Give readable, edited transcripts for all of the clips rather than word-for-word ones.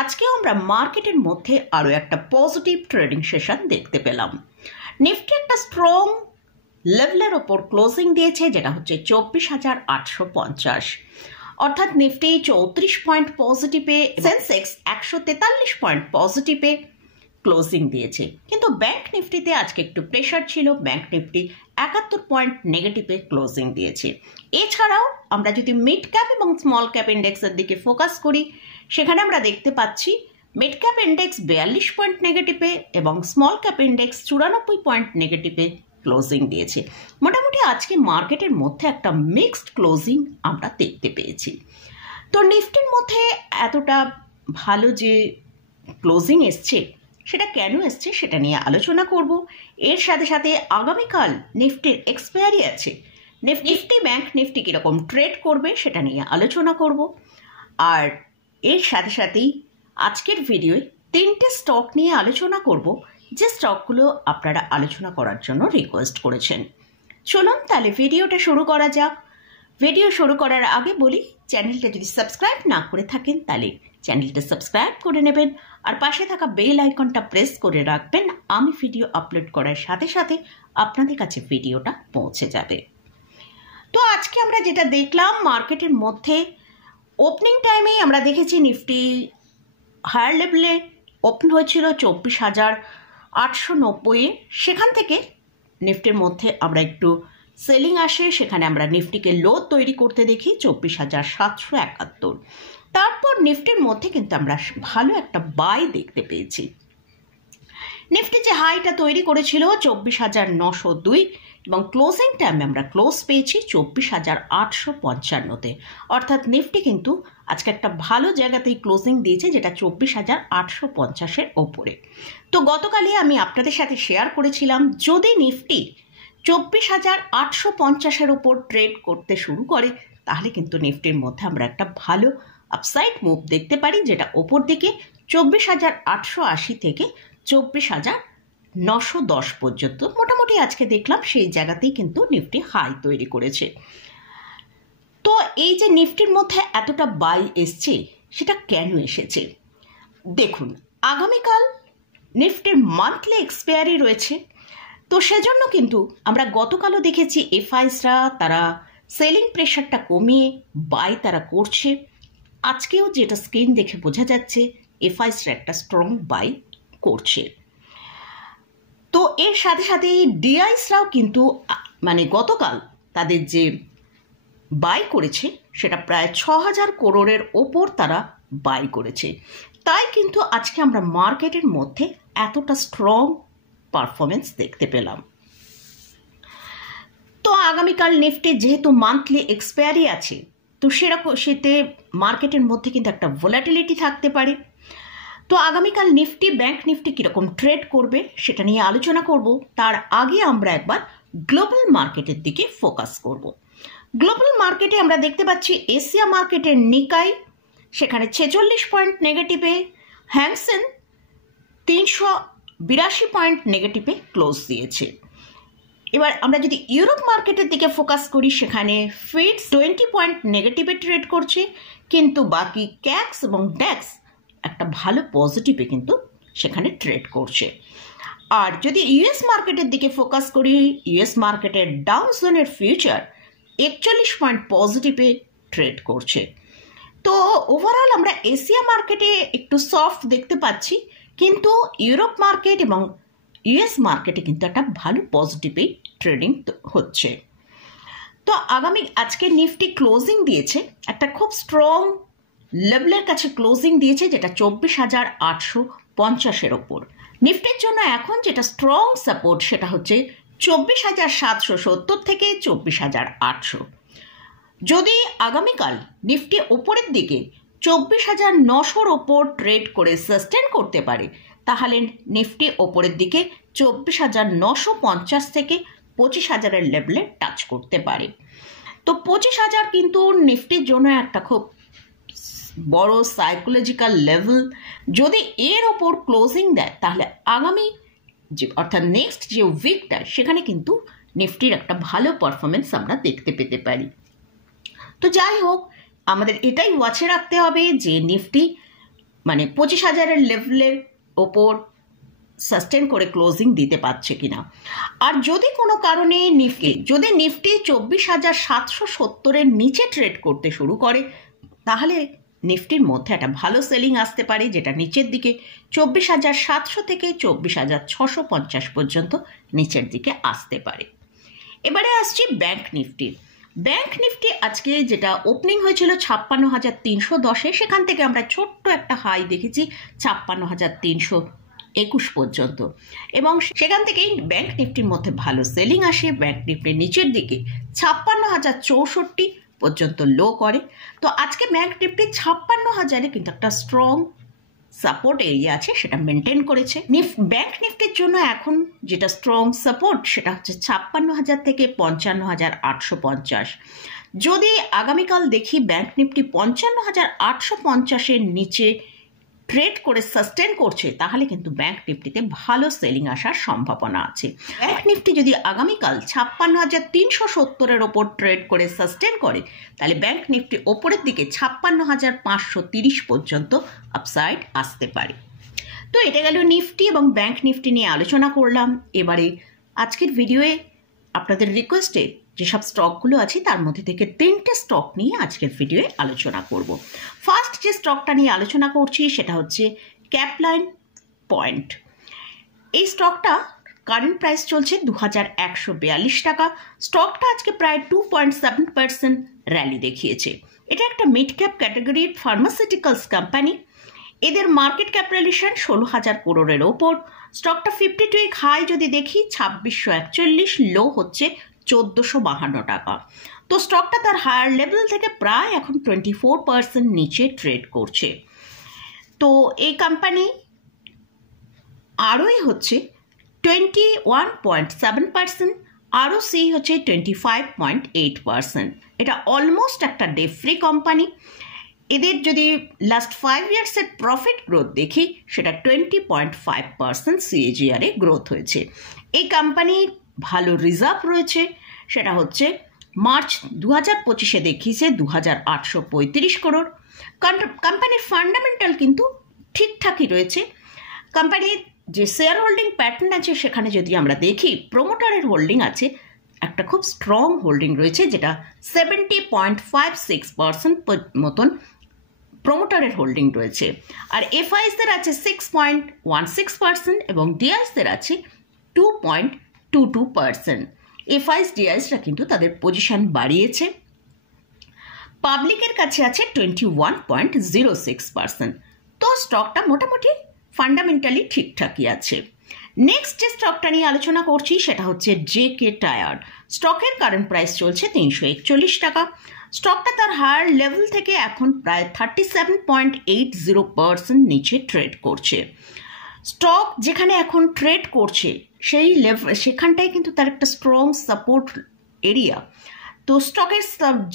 আজকেও আমরা মার্কেটের মধ্যে আরও একটা পজিটিভ ট্রেডিং সেশন দেখতে পেলাম। নিফটি একটা স্ট্রং লেভেলের ওপর ক্লোজিং দিয়েছে, যেটা হচ্ছে 24,850। অর্থাৎ নিফটি 34 পয়েন্ট পজিটিভে, সেন্সেক্স 143 পয়েন্ট পজিটিভে ক্লোজিং দিয়েছে। কিন্তু ব্যাংক নিফটিতে আজকে একটু প্রেশার ছিল, ব্যাংক নিফটি 71 পয়েন্ট নেগেটিভে ক্লোজিং দিয়েছে। এছাড়াও আমরা যদি মিড ক্যাপ এবং স্মল ক্যাপ ইন্ডেক্সের দিকে ফোকাস করি, সেখানে আমরা দেখতে পাচ্ছি মিড ক্যাপ ইন্ডেক্স 42 পয়েন্ট নেগেটিভে এবং স্মল ক্যাপ ইন্ডেক্স 94 পয়েন্ট নেগেটিভে ক্লোজিং দিয়েছে। মোটামুটি আজকে মার্কেটের মধ্যে একটা মিক্সড ক্লোজিং আমরা দেখতে পেয়েছি। তো নিফটির মধ্যে এতটা ভালো যে ক্লোজিং এসছে, সেটা কেন এসছে সেটা নিয়ে আলোচনা করব। এর সাথে সাথে আগামীকাল নিফটির এক্সপায়ারি আছে, নিফটি ব্যাংক নিফটি কীরকম ট্রেড করবে সেটা নিয়ে আলোচনা করব। আর এর সাথে সাথেই আজকের ভিডিওয় 3টে স্টক নিয়ে আলোচনা করব, যে স্টকগুলো আপনারা আলোচনা করার জন্য রিকোয়েস্ট করেছেন। চলুন তাহলে ভিডিওটা শুরু করা যাক। ভিডিও শুরু করার আগে বলি, চ্যানেলটা যদি সাবস্ক্রাইব না করে থাকেন তাহলে চ্যানেলটা সাবস্ক্রাইব করে নেবেন, আর পাশে থাকা বেল আইকনটা প্রেস করে রাখবেন। আমি ভিডিও আপলোড করার সাথে সাথে আপনাদের কাছে ভিডিওটা পৌঁছে যাবে। তো আজকে আমরা যেটা দেখলাম মার্কেটের মধ্যে, ওপেনিং টাইমেই আমরা দেখেছি নিফটি হায়ার লেভেলে ওপেন হয়েছিল 24,890-এ। সেখান থেকে নিফটির মধ্যে আমরা একটু সেলিং আসে, সেখানে আমরা নিফটিকে লো তৈরি করতে দেখি 24,771। তারপর নিফটির মধ্যে কিন্তু আমরা ভালো একটা বাই দেখতে পেয়েছি। নিফটি যে হাইটা তৈরি করেছিল 24,902 এবং ক্লোজিং টাইমে আমরা ক্লোজ পেয়েছি 24,855-তে। অর্থাৎ নিফটি কিন্তু আজকে একটা ভালো জায়গাতেই ক্লোজিং দিয়েছে, যেটা 24,850-এর ওপরে। তো গতকালই আমি আপনাদের সাথে শেয়ার করেছিলাম, যদি নিফটি 24,850-এর ওপর ট্রেড করতে শুরু করে, তাহলে কিন্তু নিফটির মধ্যে আমরা একটা ভালো আপসাইড মুভ দেখতে পারি, যেটা ওপর দিকে 24,880 থেকে 24,910 পর্যন্ত। মোটামুটি আজকে দেখলাম সেই জায়গাতেই কিন্তু নিফটি হাই তৈরি করেছে। তো এই যে নিফটির মধ্যে এতটা বাই এসছে, সেটা কেন এসেছে দেখুন। আগামীকাল নিফটির মান্থলি এক্সপায়ারি রয়েছে, তো সেজন্য কিন্তু আমরা গতকালও দেখেছি এফআইসরা তারা সেলিং প্রেশারটা কমিয়ে বাই তারা করছে। আজকেও যেটা স্ক্রিন দেখে বোঝা যাচ্ছে, এফআইসরা একটা স্ট্রং বাই করছে। তো এর সাথে সাথে ডিআইসরাও কিন্তু গতকাল তাদের যে বাই করেছে, সেটা প্রায় 6,000 করোড়ের ওপর তারা বাই করেছে। তাই কিন্তু আজকে আমরা মার্কেটের মধ্যে এতটা স্ট্রং পারফরমেন্স দেখতে পেলাম। তো আগামীকাল নিফটি যেহেতু মান্থলি এক্সপায়ারি আছে, তো সেতে মার্কেটের মধ্যে কিন্তু একটা ভোলাটিলিটি থাকতে পারে। তো আগামীকাল নিফটি ব্যাংক নিফটি কীরকম ট্রেড করবে সেটা নিয়ে আলোচনা করব। তার আগে আমরা একবার গ্লোবাল মার্কেটের দিকে ফোকাস করব। গ্লোবাল মার্কেটে আমরা দেখতে পাচ্ছি এশিয়া মার্কেটের নিকাই সেখানে 46 পয়েন্ট নেগেটিভে, হ্যাংসেন 382 পয়েন্ট নেগেটিভে ক্লোজ দিয়েছে। এবার আমরা যদি ইউরোপ মার্কেটের দিকে ফোকাস করি, সেখানে ফিটস 20 পয়েন্ট নেগেটিভে ট্রেড করছে, কিন্তু বাকি ক্যাক্স এবং ড্যাক্স একটা ভালো পজিটিভে কিন্তু সেখানে ট্রেড করছে। আর যদি ইউএস মার্কেটের দিকে ফোকাস করি, ইউএস মার্কেটের ডাউ জোনের ফিউচার 41 পয়েন্ট পজিটিভে ট্রেড করছে। তো ওভারঅল আমরা এশিয়া মার্কেটে একটু সফট দেখতে পাচ্ছি, কিন্তু ইউরোপ মার্কেট এবং ইউএস মার্কেটে কিন্তু একটা ভালো পজিটিভে ট্রেডিং হচ্ছে। তো আজকে নিফটি ক্লোজিং দিয়েছে একটা খুব স্ট্রং লেভেলের কাছে ক্লোজিং দিয়েছে, যেটা 24,850-এর ওপর। নিফটির জন্য এখন যেটা স্ট্রং সাপোর্ট, সেটা হচ্ছে 24,770 থেকে 24,800। যদি আগামীকাল নিফটি ওপরের দিকে 24,900-র ওপর ট্রেড করে সাস্টেন করতে পারে, তাহলে নিফটি ওপরের দিকে 24,950 থেকে 25,000-এর লেভেলে টাচ করতে পারে। তো 25,000 কিন্তু নিফটির জন্য একটা খুব বড় সাইকোলজিক্যাল লেভেল। যদি এর ওপর ক্লোজিং দেয়, তাহলে আগামী অর্থাৎ নেক্সট যে উইকটা, সেখানে কিন্তু নিফটির একটা ভালো পারফরমেন্স আমরা দেখতে পেতে পারি। তো যাই হোক, আমাদের এটাই ওয়াচে রাখতে হবে যে নিফটি মানে 25,000-এর লেভেলের ওপর সাস্টেন করে ক্লোজিং দিতে পারছে কিনা। আর যদি কোনো কারণে নিফটি 24,770-এর নিচে ট্রেড করতে শুরু করে, তাহলে নিফটির মধ্যে একটা ভালো সেলিং আসতে পারে, যেটা নিচের দিকে 24,700 থেকে 24,650 পর্যন্ত নিচের দিকে আসতে পারে। এবারে আসছি ব্যাংক নিফটির। ব্যাংক নিফটি আজকে যেটা ওপেনিং হয়েছিল 56,310-এ, সেখান থেকে আমরা ছোট্ট একটা হাই দেখেছি 56,321 পর্যন্ত, এবং সেখান থেকেই ব্যাংক নিফটির মধ্যে ভালো সেলিং আসে। ব্যাংক নিফটির নিচের দিকে 56,064 পর্যন্ত লো করে। তো আজকে ব্যাংক নিফটি 56,000-এ কিন্তু একটা স্ট্রং সাপোর্ট এরিয়া আছে, সেটা মেনটেন করেছে। ব্যাংক নিফটির জন্য এখন যেটা স্ট্রং সাপোর্ট সেটা হচ্ছে 56,000 থেকে 55,850। যদি আগামীকাল দেখি ব্যাংক নিফটি 55,850-এর নিচে ট্রেড করে সাস্টেন করছে, তাহলে কিন্তু ব্যাংক নিফটিতে ভালো সেলিং আসার সম্ভাবনা আছে। ব্যাংক নিফটি যদি আগামীকাল 56,370-এর ওপর ট্রেড করে সাস্টেন করে, তাহলে ব্যাংক নিফটি ওপরের দিকে 56,530 পর্যন্ত আপসাইড আসতে পারে। তো এটা গেল নিফটি এবং ব্যাংক নিফটি নিয়ে আলোচনা করলাম। এবারে আজকের ভিডিওয়ে আপনাদের রিকোয়েস্টে যেসব স্টকগুলো আছে তার মধ্যে থেকে 3টে স্টক নিয়ে আজকের ভিডিওয়ে আলোচনা করব। ফার্স্ট যে স্টকটা নিয়ে আলোচনা করছি সেটা হচ্ছে ক্যাপলাইন পয়েন্ট। এই স্টকটা কারেন্ট প্রাইস চলছে 2,142 টাকা। স্টকটা আজকে প্রায় 2.7% র্যালি দেখিয়েছে। এটা একটা মিড ক্যাপ ক্যাটাগরির ফার্মাসিউটিক্যালস কোম্পানি। এদের মার্কেট ক্যাপিটালাইজেশন 16,000 করোড়ের ওপর। স্টকটা 52-উইক হাই যদি দেখি 2,641, লো হচ্ছে 1,452 টাকা। তো স্টকটা তার হায়ার লেভেল থেকে প্রায় এখন 24% নিচে ট্রেড করছে। তো এই কোম্পানি আরওই হচ্ছে 21.7%, আরওসি হচ্ছে 25.8%। এটা অলমোস্ট একটা ডে ফ্রি কোম্পানি। এদের যদি লাস্ট 5 ইয়ার্সের প্রফিট গ্রোথ দেখি, সেটা 20.5% CAGR-এ গ্রোথ হয়েছে। এই কোম্পানি ভালো রিজার্ভ রয়েছে, সেটা হচ্ছে মার্চ 2025-এ দেখিয়েছে 2,835 করোড়। কোম্পানির ফান্ডামেন্টাল কিন্তু ঠিকঠাকই রয়েছে। কোম্পানির যে শেয়ার হোল্ডিং প্যাটার্ন আছে সেখানে যদি আমরা দেখি, প্রোমোটারের হোল্ডিং আছে, একটা খুব স্ট্রং হোল্ডিং রয়েছে, যেটা 70.56% মতন প্রোমোটারের হোল্ডিং রয়েছে। আর এফআইসদের আছে 6.16% এবং ডিআইসদের আছে 2.22%। এফআইস ডিআইসরা কিন্তু তাদের পজিশন বাড়িয়েছে। পাবলিকের কাছে আছে 21.06%। তো স্টকটা মোটামুটি ফান্ডামেন্টালি ঠিকঠাকই আছে। নেক্সট যে স্টকটা নিয়ে আলোচনা করছি সেটা হচ্ছে জেকে টায়ার। স্টকের কারেন্ট প্রাইস চলছে 341 টাকা। স্টকটা তার হায়ার লেভেল থেকে এখন প্রায় 37.80% নিচে ট্রেড করছে। স্টক যেখানে এখন ট্রেড করছে সেই লেভেল, সেখানটায় কিন্তু তার একটা স্ট্রং সাপোর্ট এরিয়া। তো স্টকের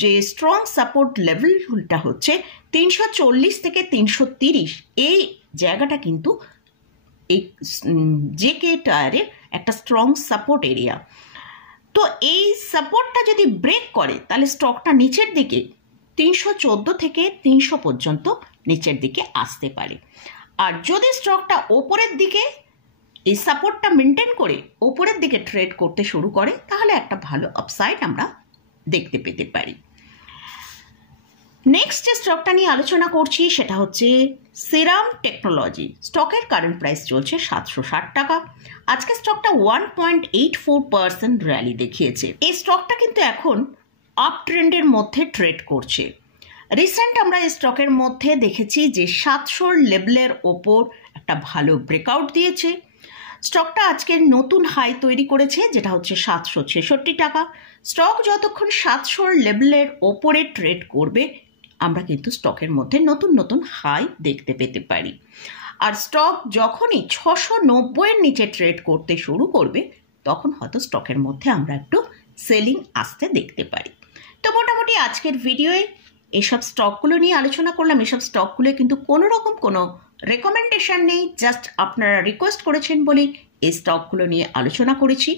যে স্ট্রং সাপোর্ট লেভেলটা হচ্ছে 340 থেকে 330। এই জায়গাটা কিন্তু এই জেকে টায়ারের একটা স্ট্রং সাপোর্ট এরিয়া। তো এই সাপোর্টটা যদি ব্রেক করে, তাহলে স্টকটা নিচের দিকে 314 থেকে 300 পর্যন্ত নিচের দিকে আসতে পারে। আর যদি স্টকটা ওপরের দিকে এই সাপোর্টটা মেনটেন করে ওপরের দিকে ট্রেড করতে শুরু করে, তাহলে একটা ভালো আপসাইড আমরা দেখতে পেতে পারি। নেক্সট যে স্টকটা নিয়ে আলোচনা করছি সেটা হচ্ছে সেরাম টেকনোলজি। স্টকের কারেন্ট প্রাইস চলছে 760 টাকা। আজকে স্টকটা 1.84% র্যালি দেখিয়েছে। এই স্টকটা কিন্তু এখন আপ ট্রেন্ডের মধ্যে ট্রেড করছে। রিসেন্ট আমরা এই স্টকের মধ্যে দেখেছি যে 700 লেভেলের ওপর একটা ভালো ব্রেকআউট দিয়েছে। স্টকটা আজকে নতুন হাই তৈরি করেছে, যেটা হচ্ছে 766 টাকা। স্টক যতক্ষণ 700 লেভেলের ওপরে ট্রেড করবে, আমরা কিন্তু স্টকের মধ্যে নতুন নতুন হাই দেখতে পেতে পারি। আর স্টক যখনই 690-এর নিচে ট্রেড করতে শুরু করবে, তখন হয়তো স্টকের মধ্যে আমরা একটু সেলিং আসতে দেখতে পারি। তো মোটামুটি আজকের ভিডিওয়ে এসব স্টকগুলো নিয়ে আলোচনা করলাম। এসব স্টকগুলো কিন্তু কোনো রকম কোনো রেকমেন্ডেশন নেই, জাস্ট আপনারা রিকোয়েস্ট করেছেন বলেই এই স্টকগুলো নিয়ে আলোচনা করেছি।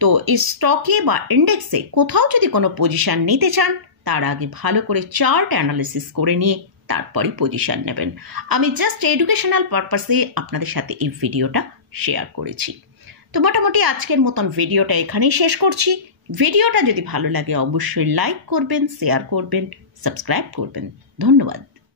তো এই স্টকে বা ইন্ডেক্সে কোথাও যদি কোনো পজিশন নিতে চান, তার আগে ভালো করে চার্ট অ্যানালিসিস করে নিয়ে তারপরই পজিশন নেবেন। আমি জাস্ট এডুকেশনাল পারপাসে আপনাদের সাথে এই ভিডিওটা শেয়ার করেছি। তো মোটামুটি আজকের মতন ভিডিওটা এখানেই শেষ করছি। ভিডিওটা যদি ভালো লাগে অবশ্যই লাইক করবেন, শেয়ার করবেন, সাবস্ক্রাইব করবেন। ধন্যবাদ।